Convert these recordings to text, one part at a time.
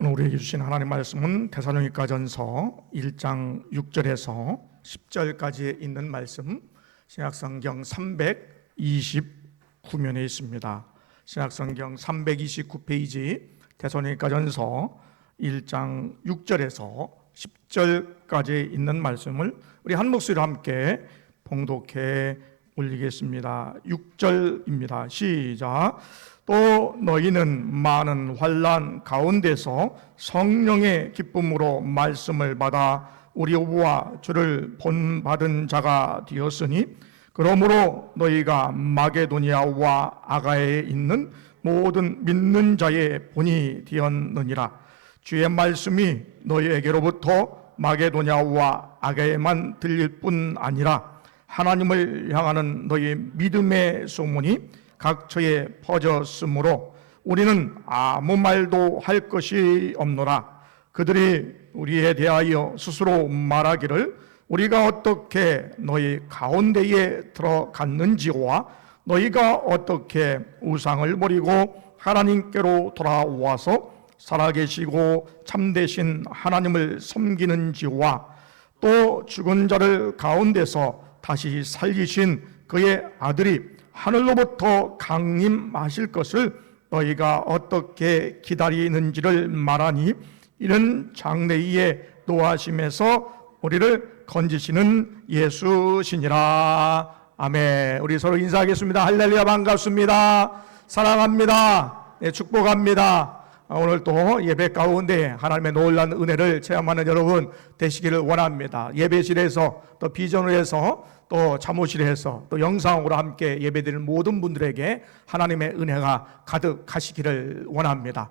오늘 우리에게 주신 하나님 말씀은 데살로니가전서 1장 6절에서 10절까지 있는 말씀, 신약성경 329면에 있습니다. 신약성경 329페이지 데살로니가전서 1장 6절에서 10절까지 있는 말씀을 우리 한 목소리로 함께 봉독해 올리겠습니다. 6절입니다. 시작. 또 너희는 많은 환난 가운데서 성령의 기쁨으로 말씀을 받아 우리 오부와 주를 본받은 자가 되었으니 그러므로 너희가 마게도니아와 아가야에 있는 모든 믿는 자의 본이 되었느니라. 주의 말씀이 너희에게로부터 마게도니아와 아가야에만 들릴 뿐 아니라 하나님을 향하는 너희 믿음의 소문이 각처에 퍼졌으므로 우리는 아무 말도 할 것이 없노라. 그들이 우리에 대하여 스스로 말하기를 우리가 어떻게 너희 가운데에 들어갔는지와 너희가 어떻게 우상을 버리고 하나님께로 돌아와서 살아계시고 참되신 하나님을 섬기는지와 또 죽은 자를 가운데서 다시 살리신 그의 아들이 하늘로부터 강림하실 것을 너희가 어떻게 기다리는지를 말하니 이런 장래의 노하심에서 우리를 건지시는 예수시니라. 아멘. 우리 서로 인사하겠습니다. 할렐루야. 반갑습니다. 사랑합니다. 네, 축복합니다. 오늘 또 예배 가운데 하나님의 놀라운 은혜를 체험하는 여러분 되시기를 원합니다. 예배실에서 또 비전을 해서 또 사무실에서 또 영상으로 함께 예배드리는 모든 분들에게 하나님의 은혜가 가득하시기를 원합니다.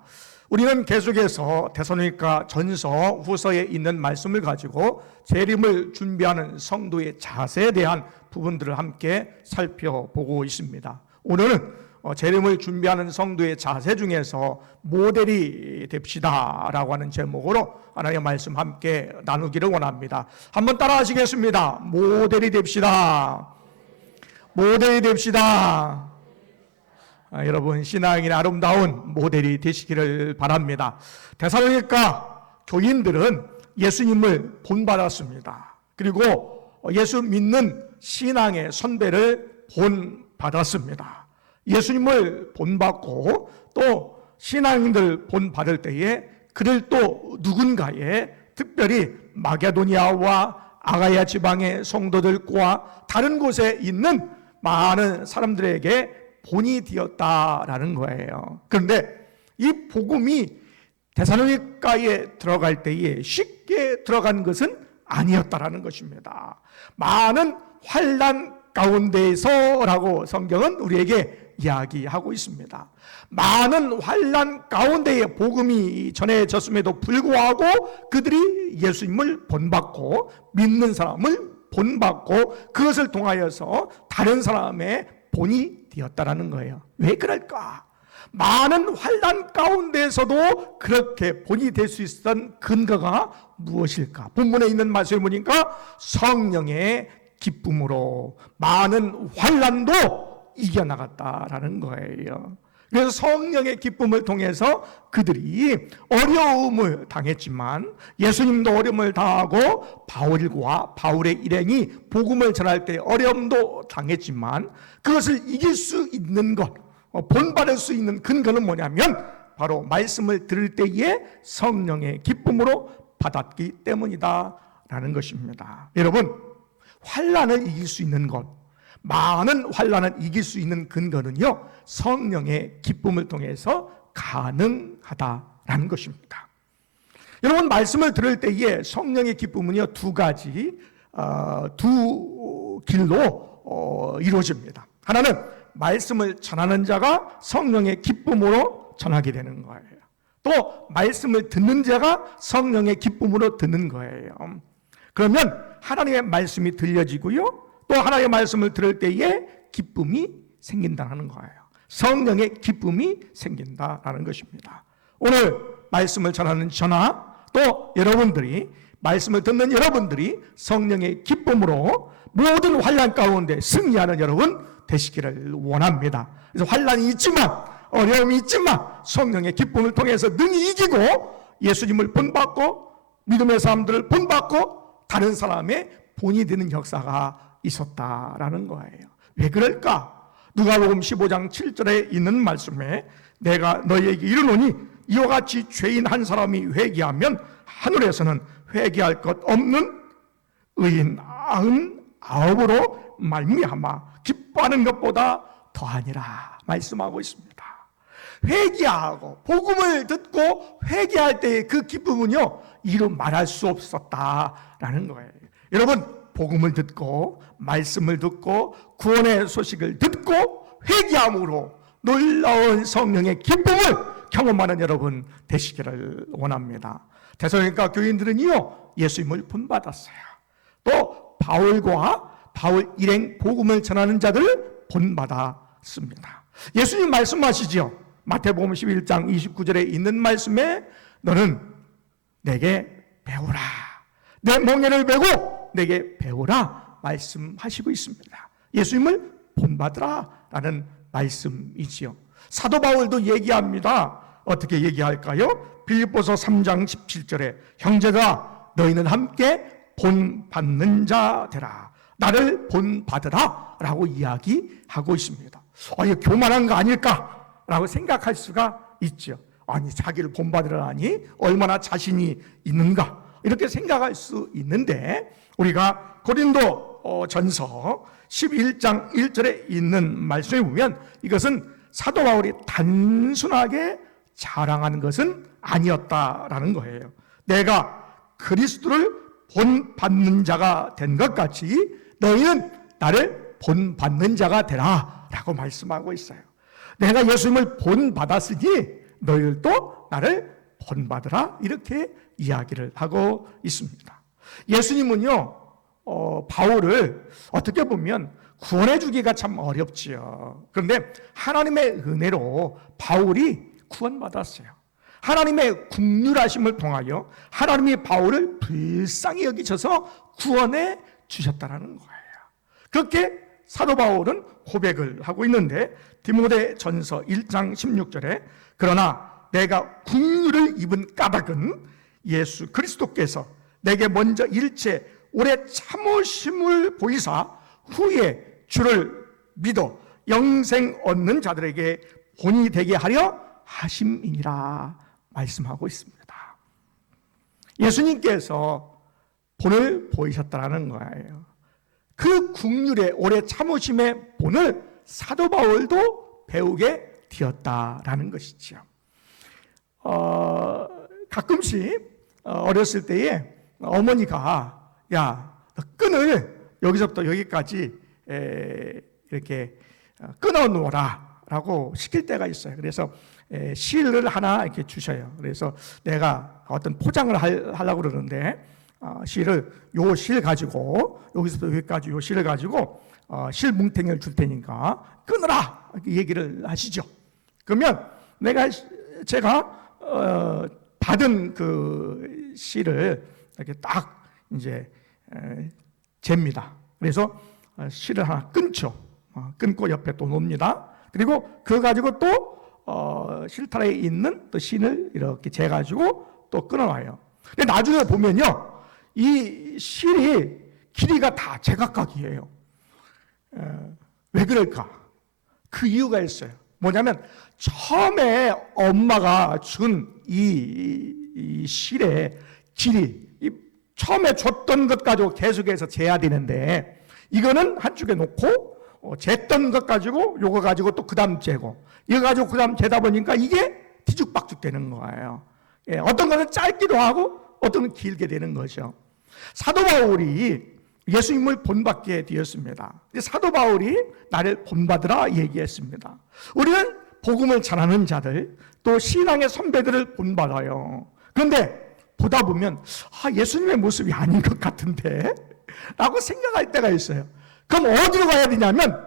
우리는 계속해서 데살로니가 전서 후서에 있는 말씀을 가지고 재림을 준비하는 성도의 자세에 대한 부분들을 함께 살펴보고 있습니다. 오늘은 재림을 준비하는 성도의 자세 중에서 모델이 됩시다 라고 하는 제목으로 하나님의 말씀 함께 나누기를 원합니다. 한번 따라 하시겠습니다. 모델이 됩시다. 모델이 됩시다. 여러분 신앙인의 아름다운 모델이 되시기를 바랍니다. 데살로니가 교인들은 예수님을 본받았습니다. 그리고 예수 믿는 신앙의 선배를 본받았습니다. 예수님을 본받고 또 신앙인들 본받을 때에 그들 또 누군가의 특별히 마게도니아와 아가야 지방의 성도들과 다른 곳에 있는 많은 사람들에게 본이 되었다라는 거예요. 그런데 이 복음이 데살로니가에 들어갈 때에 쉽게 들어간 것은 아니었다라는 것입니다. 많은 환난 가운데에서라고 성경은 우리에게 이야기하고 있습니다. 많은 환난 가운데에 복음이 전해졌음에도 불구하고 그들이 예수님을 본받고 믿는 사람을 본받고 그것을 통하여서 다른 사람의 본이 되었다라는 거예요. 왜 그럴까? 많은 환난 가운데에서도 그렇게 본이 될 수 있었던 근거가 무엇일까? 본문에 있는 말씀을 보니까 성령의 기쁨으로 많은 환난도 이겨나갔다라는 거예요. 그래서 성령의 기쁨을 통해서 그들이 어려움을 당했지만 예수님도 어려움을 당하고 바울과 바울의 일행이 복음을 전할 때 어려움도 당했지만 그것을 이길 수 있는 것, 본받을 수 있는 근거는 뭐냐면 바로 말씀을 들을 때에 성령의 기쁨으로 받았기 때문이다 라는 것입니다. 여러분, 환난을 이길 수 있는 것, 많은 환난을 이길 수 있는 근거는요 성령의 기쁨을 통해서 가능하다라는 것입니다. 여러분 말씀을 들을 때에 성령의 기쁨은요 두 가지 두 길로 이루어집니다. 하나는 말씀을 전하는 자가 성령의 기쁨으로 전하게 되는 거예요. 또 말씀을 듣는 자가 성령의 기쁨으로 듣는 거예요. 그러면 하나님의 말씀이 들려지고요 또 하나님의 말씀을 들을 때에 기쁨이 생긴다는 거예요. 성령의 기쁨이 생긴다는 것입니다. 오늘 말씀을 전하는 저나 또 여러분들이 말씀을 듣는 여러분들이 성령의 기쁨으로 모든 환난 가운데 승리하는 여러분 되시기를 원합니다. 그래서 환난이 있지만 어려움이 있지만 성령의 기쁨을 통해서 능히 이기고 예수님을 본받고 믿음의 사람들을 본받고 다른 사람의 본이 되는 역사가 있었다라는 거예요. 왜 그럴까? 누가복음 15장 7절에 있는 말씀에 내가 너희에게 이르노니 이와 같이 죄인 한 사람이 회개하면 하늘에서는 회개할 것 없는 의인 99으로 말미암아 기뻐하는 것보다 더하니라 말씀하고 있습니다. 회개하고 복음을 듣고 회개할 때의 그 기쁨은요, 이루 말할 수 없었다라는 거예요. 여러분, 복음을 듣고 말씀을 듣고 구원의 소식을 듣고 회개함으로 놀라운 성령의 기쁨을 경험하는 여러분 되시기를 원합니다. 데살로니가 교인들은요, 예수님을 본받았어요. 또 바울과 바울 일행 복음을 전하는 자들을 본받았습니다. 예수님 말씀하시죠. 마태복음 11장 29절에 있는 말씀에 너는 내게 배우라, 내 멍에를 메고 내게 배우라 말씀하시고 있습니다. 예수님을 본받으라 라는 말씀이지요. 사도 바울도 얘기합니다. 어떻게 얘기할까요? 빌립보서 3장 17절에 형제가 너희는 함께 본받는 자 되라, 나를 본받으라 라고 이야기하고 있습니다. 이거 교만한 거 아닐까? 라고 생각할 수가 있죠. 아니, 자기를 본받으라니 얼마나 자신이 있는가, 이렇게 생각할 수 있는데, 우리가 고린도 전서 11장 1절에 있는 말씀에 보면 이것은 사도 바울이 단순하게 자랑하는 것은 아니었다라는 거예요. 내가 그리스도를 본받는 자가 된 것 같이 너희는 나를 본받는 자가 되라 라고 말씀하고 있어요. 내가 예수님을 본받았으니 너희들도 나를 본받으라, 이렇게 이야기를 하고 있습니다. 예수님은요, 바울을 어떻게 보면 구원해 주기가 참 어렵지요. 그런데 하나님의 은혜로 바울이 구원받았어요. 하나님의 긍휼하심을 통하여 하나님이 바울을 불쌍히 여기셔서 구원해 주셨다는 거예요. 그렇게 사도 바울은 고백을 하고 있는데, 디모데전서 1장 16절에 그러나 내가 긍휼을 입은 까닭은 예수 그리스도께서 내게 먼저 일체 오래 참으심을 보이사 후에 주를 믿어 영생 얻는 자들에게 본이 되게 하려 하심이니라 말씀하고 있습니다. 예수님께서 본을 보이셨다는 거예요. 그 긍휼의 오래 참으심의 본을 사도 바울도 배우게 되었다라는 것이죠. 가끔씩 어렸을 때에 어머니가 야, 너 끈을 여기서부터 여기까지 이렇게 끊어 놓으라 라고 시킬 때가 있어요. 그래서 실을 하나 이렇게 주셔요. 그래서 내가 어떤 포장을 하려고 그러는데 실을 요 실 가지고 여기서부터 여기까지 요 실을 가지고 실 뭉탱이를 줄 테니까 끊으라 이렇게 얘기를 하시죠. 그러면 제가 받은 그 실을 이렇게 딱 이제 잽니다. 그래서 실을 하나 끊죠. 끊고 옆에 또 놓습니다. 그리고 그거 가지고 또 실타래에 있는 또 실을 이렇게 재가지고 또 끊어와요. 근데 나중에 보면요, 이 실이 길이가 다 제각각이에요. 왜 그럴까? 그 이유가 있어요. 뭐냐면 처음에 엄마가 준 이 실의 길이, 처음에 줬던 것 가지고 계속해서 재야 되는데, 이거는 한쪽에 놓고 쟀던 것 가지고 요거 가지고 또 그 다음 재고 이거 가지고 그 다음 재다 보니까 이게 뒤죽박죽 되는 거예요. 어떤 것은 짧기도 하고 어떤 건 길게 되는 거죠. 사도 바울이 예수님을 본받게 되었습니다. 사도 바울이 나를 본받으라 얘기했습니다. 우리는 복음을 전하는 자들, 또 신앙의 선배들을 본받아요. 그런데 보다 보면 예수님의 모습이 아닌 것 같은데 라고 생각할 때가 있어요. 그럼 어디로 가야 되냐면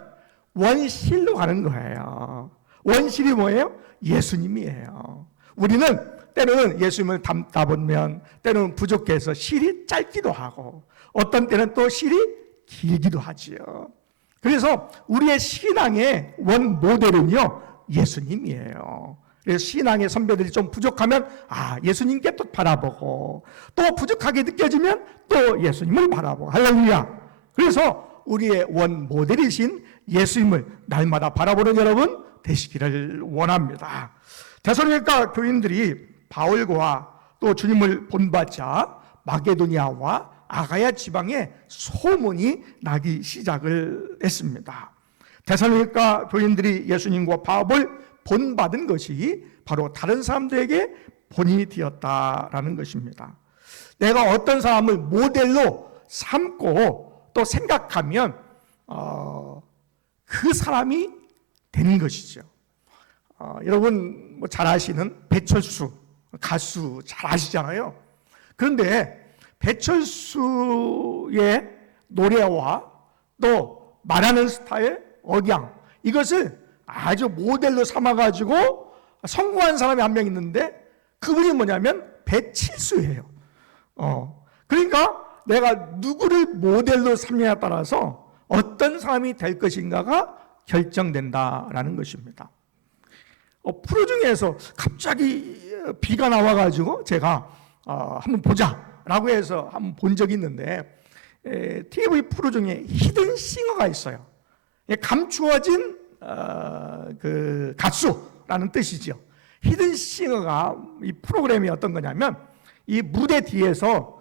원실로 가는 거예요. 원실이 뭐예요? 예수님이에요. 우리는 때로는 예수님을 담다 보면 때로는 부족해서 실이 짧기도 하고 어떤 때는 또 실이 길기도 하지요. 그래서 우리의 신앙의 원 모델은요, 예수님이에요. 그래서 신앙의 선배들이 좀 부족하면 예수님께 또 바라보고, 또 부족하게 느껴지면 또 예수님을 바라보고, 할렐루야. 그래서 우리의 원 모델이신 예수님을 날마다 바라보는 여러분 되시기를 원합니다. 데살로니가 교인들이 바울과 또 주님을 본받자 마게도니아와 아가야 지방에 소문이 나기 시작을 했습니다. 데살로니가 교인들이 예수님과 바울을 본받은 것이 바로 다른 사람들에게 본이 되었다라는 것입니다. 내가 어떤 사람을 모델로 삼고 또 생각하면 그 사람이 되는 것이죠. 여러분 잘 아시는 배철수 가수 잘 아시잖아요. 그런데 배철수의 노래와 또 말하는 스타일, 억양, 이것을 아주 모델로 삼아가지고 성공한 사람이 한 명 있는데 그분이 뭐냐면 배칠수예요. 그러니까 내가 누구를 모델로 삼냐에 따라서 어떤 사람이 될 것인가가 결정된다라는 것입니다. 프로 중에서 갑자기 비가 나와가지고 제가 한번 보자라고 해서 한번 본 적이 있는데 TV 프로 중에 히든싱어가 있어요. 감추어진 그 가수라는 뜻이죠. 히든싱어가 이 프로그램이 어떤 거냐면 이 무대 뒤에서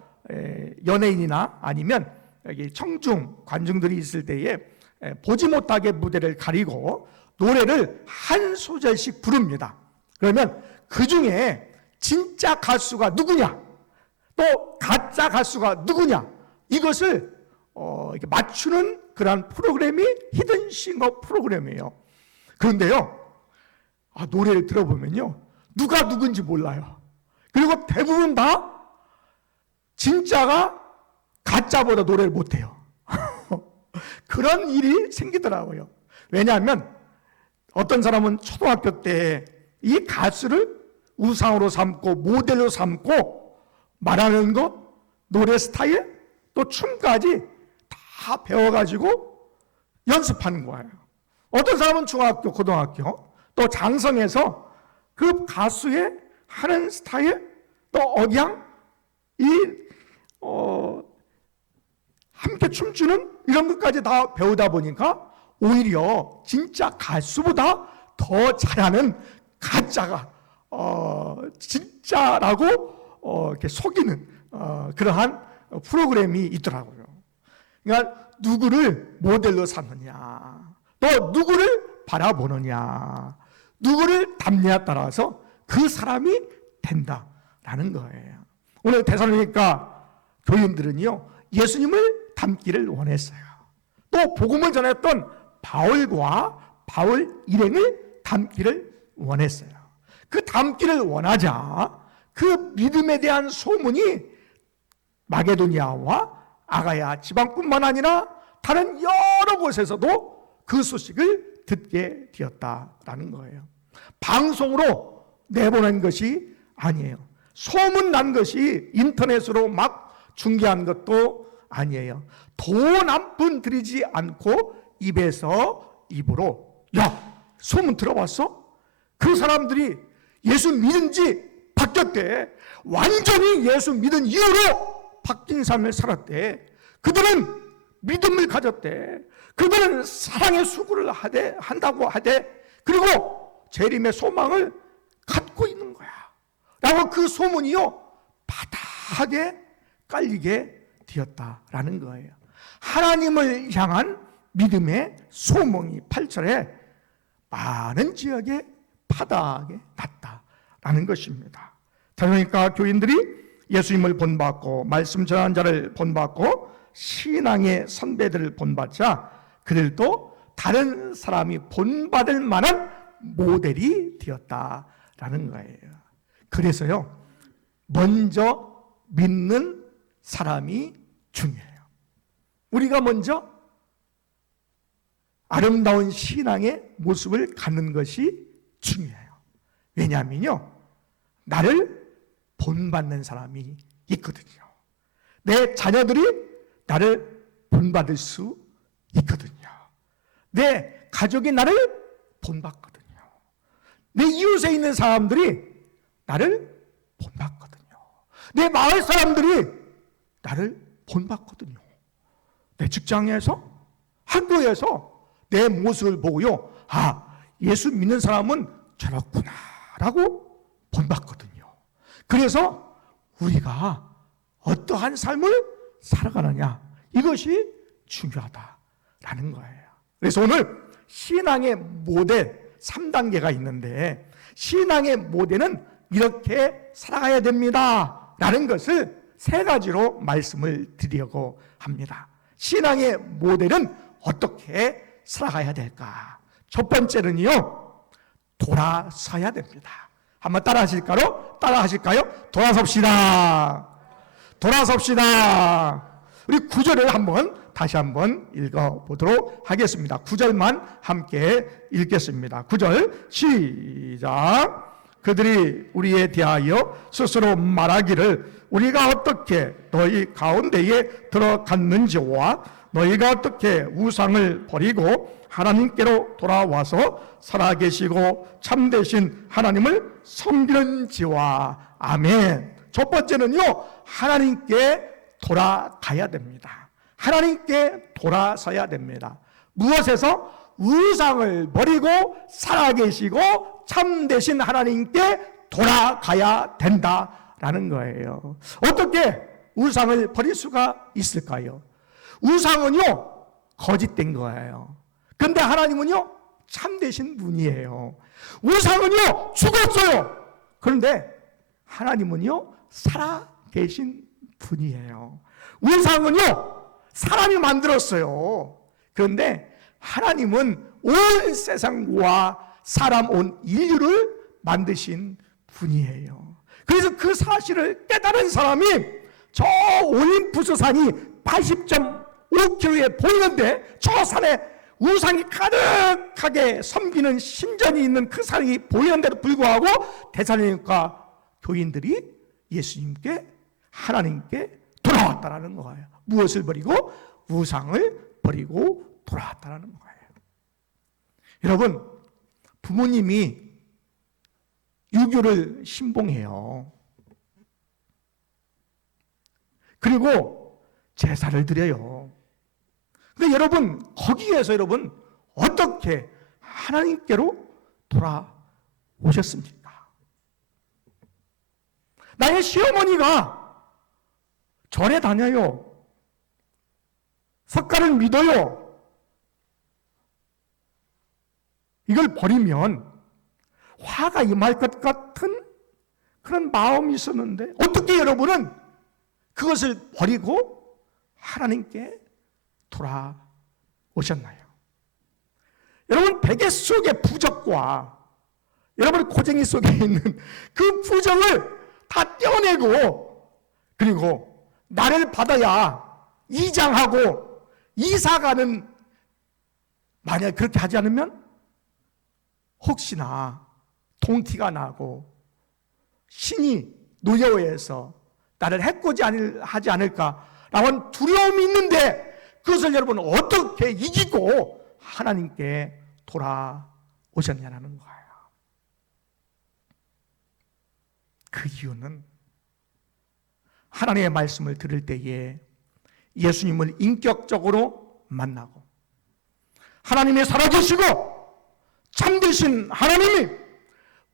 연예인이나 아니면 여기 청중 관중들이 있을 때에 보지 못하게 무대를 가리고 노래를 한 소절씩 부릅니다. 그러면 그 중에 진짜 가수가 누구냐, 또 가짜 가수가 누구냐, 이것을 이렇게 맞추는 그런 프로그램이 히든싱어 프로그램이에요. 그런데요, 노래를 들어보면요, 누가 누군지 몰라요. 그리고 대부분 다 진짜가 가짜보다 노래를 못해요. 그런 일이 생기더라고요. 왜냐하면 어떤 사람은 초등학교 때 이 가수를 우상으로 삼고 모델로 삼고 말하는 것, 노래 스타일, 또 춤까지 다 배워가지고 연습하는 거예요. 어떤 사람은 중학교, 고등학교, 또 장성에서 그 가수의 하는 스타일, 또 억양, 함께 춤추는 이런 것까지 다 배우다 보니까 오히려 진짜 가수보다 더 잘하는 가짜가 진짜라고 이렇게 속이는 그러한 프로그램이 있더라고요. 그러니까 누구를 모델로 삼느냐, 또 누구를 바라보느냐, 누구를 닮냐에 따라서 그 사람이 된다라는 거예요. 오늘 데살로니가 교인들은요, 예수님을 닮기를 원했어요. 또 복음을 전했던 바울과 바울 일행을 닮기를 원했어요. 그 닮기를 원하자 그 믿음에 대한 소문이 마게도니아와 아가야 지방뿐만 아니라 다른 여러 곳에서도 그 소식을 듣게 되었다라는 거예요. 방송으로 내보낸 것이 아니에요. 소문난 것이 인터넷으로 막 중계한 것도 아니에요. 돈 한 푼 들이지 않고 입에서 입으로, 야, 소문 들어봤어? 그 사람들이 예수 믿은 지 바뀌었대. 완전히 예수 믿은 이후로 바뀐 삶을 살았대. 그들은 믿음을 가졌대. 그들은 사랑의 수고를 한다고 하대. 그리고 재림의 소망을 갖고 있는 거야 라고 그 소문이요 바닥에 깔리게 되었다라는 거예요. 하나님을 향한 믿음의 소문이 8절에 많은 지역에 바닥에 났다라는 것입니다. 그러니까 교인들이 예수님을 본받고 말씀 전하는 자를 본받고 신앙의 선배들을 본받자 그들도 다른 사람이 본받을 만한 모델이 되었다라는 거예요. 그래서요, 먼저 믿는 사람이 중요해요. 우리가 먼저 아름다운 신앙의 모습을 갖는 것이 중요해요. 왜냐하면요, 나를 본받는 사람이 있거든요. 내 자녀들이 나를 본받을 수 있거든요. 내 가족이 나를 본받거든요. 내 이웃에 있는 사람들이 나를 본받거든요. 내 마을 사람들이 나를 본받거든요. 내 직장에서, 학교에서 내 모습을 보고요, 아, 예수 믿는 사람은 저렇구나 라고 본받거든요. 그래서 우리가 어떠한 삶을 살아가느냐, 이것이 중요하다라는 거예요. 그래서 오늘 신앙의 모델 3단계가 있는데, 신앙의 모델은 이렇게 살아가야 됩니다 라는 것을 3가지로 말씀을 드리려고 합니다. 신앙의 모델은 어떻게 살아가야 될까? 첫 번째는요, 돌아서야 됩니다. 한번 따라하실까요? 돌아섭시다. 우리 9절을 다시 한번 읽어보도록 하겠습니다. 9절만 함께 읽겠습니다. 9절 시작. 그들이 우리에 대하여 스스로 말하기를 우리가 어떻게 너희 가운데에 들어갔는지와 너희가 어떻게 우상을 버리고 하나님께로 돌아와서 살아계시고 참되신 하나님을 섬기는지와. 아멘. 첫 번째는요, 하나님께 돌아가야 됩니다. 하나님께 돌아서야 됩니다. 무엇에서? 우상을 버리고 살아계시고 참되신 하나님께 돌아가야 된다라는 거예요. 어떻게 우상을 버릴 수가 있을까요? 우상은요, 거짓된 거예요. 근데 하나님은요, 참되신 분이에요. 우상은요, 죽었어요. 그런데 하나님은요, 살아계신 분이에요. 우상은요, 사람이 만들었어요. 그런데 하나님은 온 세상과 사람, 온 인류를 만드신 분이에요. 그래서 그 사실을 깨달은 사람이 저 올림푸스 산이 80.5km에 보이는데, 저 산에 우상이 가득하게 섬기는 신전이 있는 그 산이 보이는데도 불구하고 대사님과 교인들이 예수님께, 하나님께 돌아왔다라는 거예요. 무엇을 버리고? 우상을 버리고 돌아왔다라는 거예요. 여러분, 부모님이 유교를 신봉해요. 그리고 제사를 드려요. 근데 여러분, 거기에서 여러분 어떻게 하나님께로 돌아오셨습니까? 나의 시어머니가 절에 다녀요. 석가를 믿어요. 이걸 버리면 화가 임할 것 같은 그런 마음이 있었는데, 어떻게 여러분은 그것을 버리고 하나님께 돌아오셨나요? 여러분, 베개 속의 부적과 여러분 고쟁이 속에 있는 그 부적을 다 떼어내고, 그리고 나를 받아야 이장하고 이사가는, 만약 그렇게 하지 않으면 혹시나 통티가 나고 신이 노여워해서 나를 해코지 하지 않을까라는 두려움이 있는데, 그것을 여러분 어떻게 이기고 하나님께 돌아오셨냐는 거예요. 그 이유는 하나님의 말씀을 들을 때에 예수님을 인격적으로 만나고, 하나님이 살아계시고 참되신 하나님이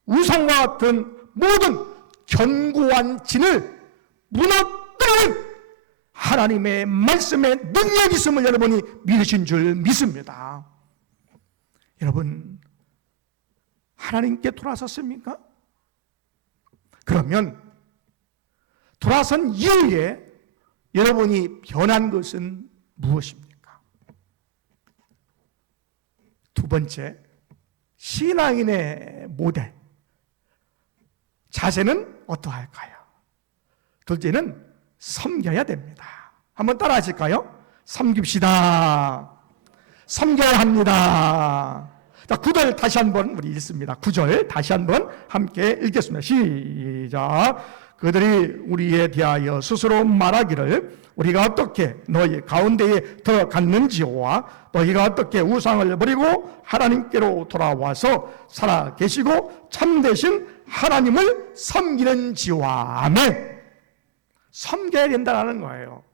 우상과 같은 모든 견고한 진을 무너뜨리는 하나님의 말씀에 능력이 있음을 여러분이 믿으신 줄 믿습니다. 여러분, 하나님께 돌아섰습니까? 그러면 돌아선 이후에 여러분이 변한 것은 무엇입니까? 두 번째, 신앙인의 모델, 자세는 어떠할까요? 둘째는 섬겨야 됩니다. 한번 따라 하실까요? 섬깁시다. 섬겨야 합니다. 자, 9절 다시 한번 우리 읽습니다. 9절 다시 한번 함께 읽겠습니다. 시작. 그들이 우리에 대하여 스스로 말하기를 우리가 어떻게 너희 가운데에 들어갔는지와 너희가 어떻게 우상을 버리고 하나님께로 돌아와서 살아계시고 참되신 하나님을 섬기는지와. 아멘. 섬겨야 된다는 거예요.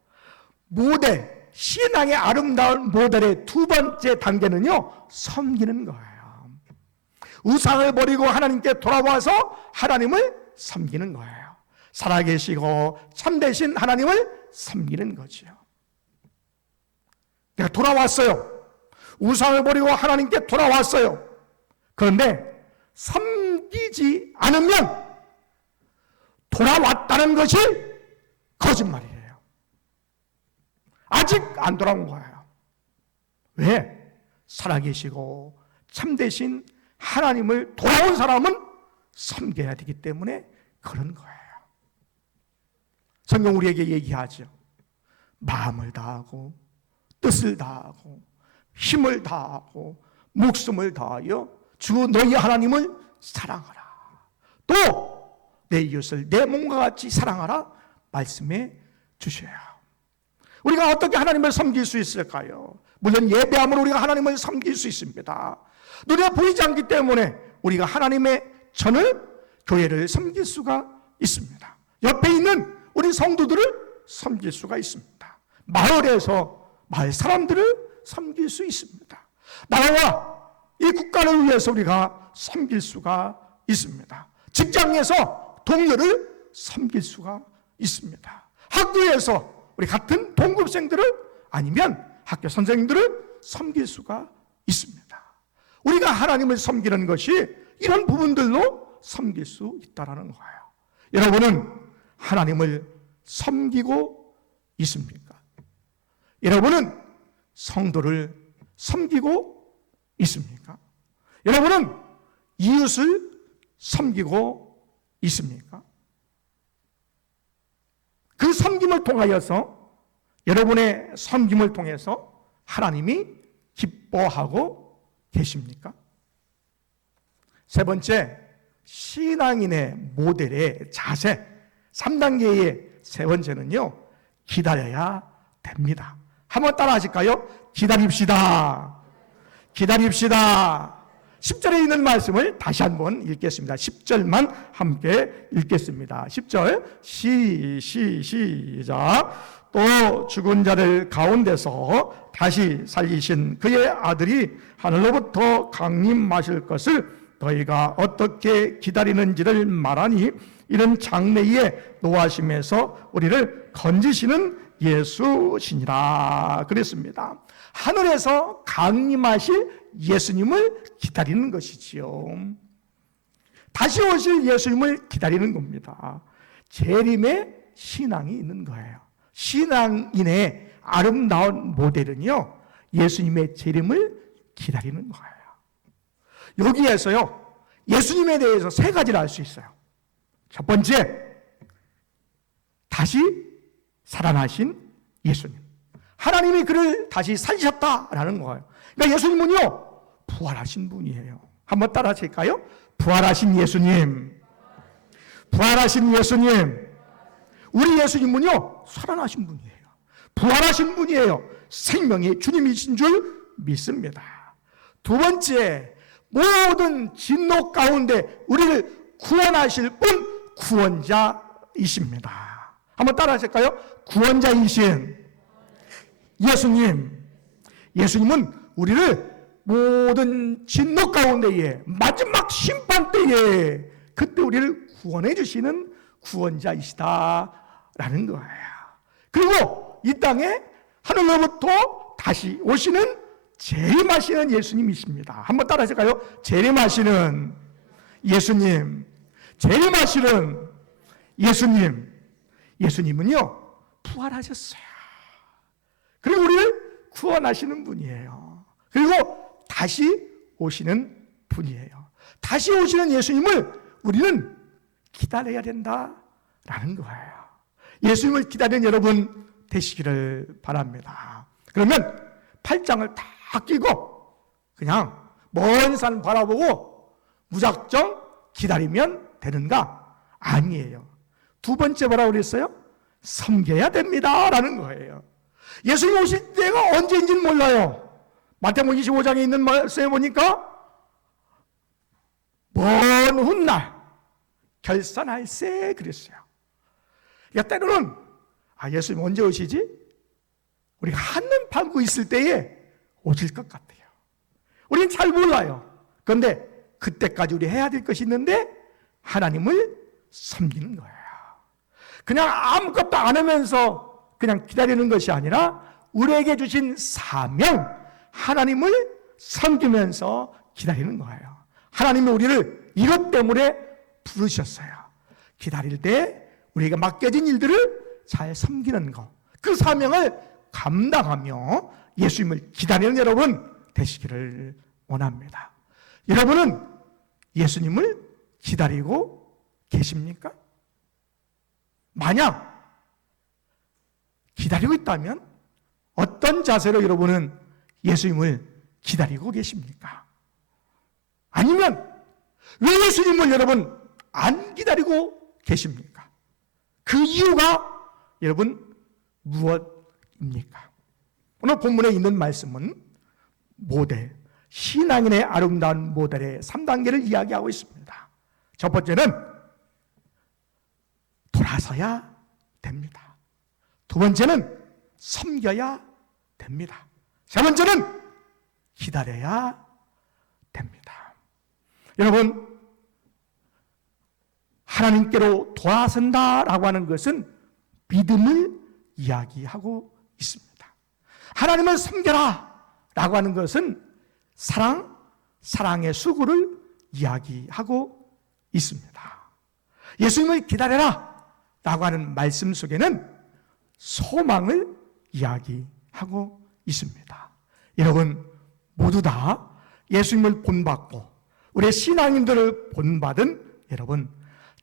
모델, 신앙의 아름다운 모델의 두 번째 단계는요, 섬기는 거예요. 우상을 버리고 하나님께 돌아와서 하나님을 섬기는 거예요. 살아계시고 참되신 하나님을 섬기는 거죠. 내가 돌아왔어요. 우상을 버리고 하나님께 돌아왔어요. 그런데 섬기지 않으면 돌아왔다는 것이 거짓말이에요. 아직 안 돌아온 거예요. 왜? 살아계시고 참되신 하나님을 돌아온 사람은 섬겨야 되기 때문에 그런 거예요. 성경 우리에게 얘기하죠. 마음을 다하고 뜻을 다하고 힘을 다하고 목숨을 다하여 주 너희 하나님을 사랑하라. 또 내 이웃을 내 몸과 같이 사랑하라 말씀해 주셔요. 우리가 어떻게 하나님을 섬길 수 있을까요? 물론 예배함으로 우리가 하나님을 섬길 수 있습니다. 눈에 보이지 않기 때문에 우리가 하나님의 전을, 교회를 섬길 수가 있습니다. 옆에 있는 우리 성도들을 섬길 수가 있습니다. 마을에서 마을 사람들을 섬길 수 있습니다. 나라와 이 국가를 위해서 우리가 섬길 수가 있습니다. 직장에서 동료를 섬길 수가 있습니다. 학교에서 우리 같은 동급생들을, 아니면 학교 선생님들을 섬길 수가 있습니다. 우리가 하나님을 섬기는 것이 이런 부분들로 섬길 수 있다는 거예요. 여러분은 하나님을 섬기고 있습니까? 여러분은 성도를 섬기고 있습니까? 여러분은 이웃을 섬기고 있습니까? 그 섬김을 통하여서, 여러분의 섬김을 통해서 하나님이 기뻐하고 계십니까? 세 번째, 신앙인의 모델의 자세, 3단계의 세 번째는요, 기다려야 됩니다. 한번 따라 하실까요? 기다립시다. 기다립시다. 10절에 있는 말씀을 다시 한번 읽겠습니다. 10절만 함께 읽겠습니다. 10절 시작. 또 죽은 자를 가운데서 다시 살리신 그의 아들이 하늘로부터 강림하실 것을 너희가 어떻게 기다리는지를 말하니 이는 장래에 노하심에서 우리를 건지시는 예수시니라 그랬습니다. 하늘에서 강림하실 예수님을 기다리는 것이지요. 다시 오실 예수님을 기다리는 겁니다. 재림의 신앙이 있는 거예요. 신앙인의 아름다운 모델은요, 예수님의 재림을 기다리는 거예요. 여기에서요, 예수님에 대해서 세 가지를 알 수 있어요. 첫 번째, 다시 살아나신 예수님. 하나님이 그를 다시 살리셨다라는 거예요. 그러니까 예수님은요, 부활하신 분이에요. 한번 따라 하실까요? 부활하신 예수님. 부활하신 예수님. 우리 예수님은요, 살아나신 분이에요. 부활하신 분이에요. 생명의 주님이신 줄 믿습니다. 두 번째, 모든 진노 가운데 우리를 구원하실 분, 구원자이십니다. 한번 따라 하실까요? 구원자이신 예수님. 예수님은 우리를 모든 진노 가운데에, 마지막 심판 때에, 그때 우리를 구원해 주시는 구원자이시다라는 거예요. 그리고 이 땅에 하늘로부터 다시 오시는 재림하시는 예수님이십니다. 한번 따라 하실까요? 재림하시는 예수님. 재림하시는 예수님. 예수님은요, 부활하셨어요. 그리고 우리를 구원하시는 분이에요. 그리고 다시 오시는 분이에요. 다시 오시는 예수님을 우리는 기다려야 된다라는 거예요. 예수님을 기다리는 여러분 되시기를 바랍니다. 그러면 팔짱을 다 끼고 그냥 먼 산 바라보고 무작정 기다리면 되는가? 아니에요. 두 번째 뭐라고 그랬어요? 섬겨야 됩니다라는 거예요. 예수님 오실 때가 언제인지는 몰라요. 마태복음 25장에 있는 말씀에 보니까 먼 훗날 결산할세 그랬어요. 그러니까 때로는 예수님 언제 오시지? 우리가 한눈 팔고 있을 때에 오실 것 같아요. 우리는 잘 몰라요. 그런데 그때까지 우리 해야 될 것이 있는데 하나님을 섬기는 거예요. 그냥 아무것도 안 하면서 그냥 기다리는 것이 아니라 우리에게 주신 사명, 하나님을 섬기면서 기다리는 거예요. 하나님이 우리를 이것 때문에 부르셨어요. 기다릴 때 우리에게 맡겨진 일들을 잘 섬기는 것, 그 사명을 감당하며 예수님을 기다리는 여러분 되시기를 원합니다. 여러분은 예수님을 기다리고 계십니까? 만약 기다리고 있다면 어떤 자세로 여러분은 예수님을 기다리고 계십니까? 아니면 왜 예수님을 여러분 안 기다리고 계십니까? 그 이유가 여러분 무엇입니까? 오늘 본문에 있는 말씀은 모델, 신앙인의 아름다운 모델의 3단계를 이야기하고 있습니다. 첫 번째는 돌아서야 됩니다. 두 번째는 섬겨야 됩니다. 세 번째는 기다려야 됩니다. 여러분, 하나님께로 돌아선다라고 하는 것은 믿음을 이야기하고 있습니다. 하나님을 섬겨라 라고 하는 것은 사랑의 수고를 이야기하고 있습니다. 예수님을 기다려라 라고 하는 말씀 속에는 소망을 이야기하고 있습니다. 여러분 모두 다 예수님을 본받고 우리 신앙인들을 본받은 여러분,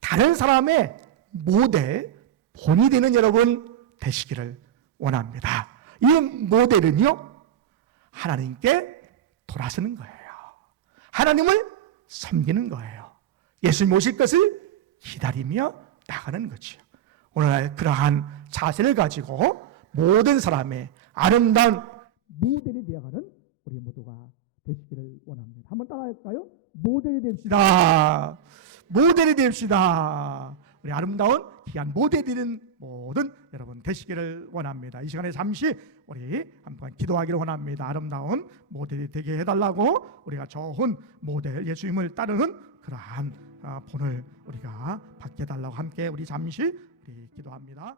다른 사람의 모델, 본이 되는 여러분 되시기를 원합니다. 이 모델은요, 하나님께 돌아서는 거예요. 하나님을 섬기는 거예요. 예수님 오실 것을 기다리며 나가는 거죠. 오늘날 그러한 자세를 가지고 모든 사람의 아름다운 모델이 되어가는 우리 모두가 되시기를 원합니다. 한번 따라할까요? 모델이 됩시다. 모델이 됩시다. 우리 아름다운 귀한 모델이 되는 모든 여러분 되시기를 원합니다. 이 시간에 잠시 우리 한번 기도하기를 원합니다. 아름다운 모델이 되게 해달라고 우리가 좋은 모델 예수님을 따르는 그러한 본을 우리가 받게 해달라고 함께 우리 잠시 우리 기도합니다.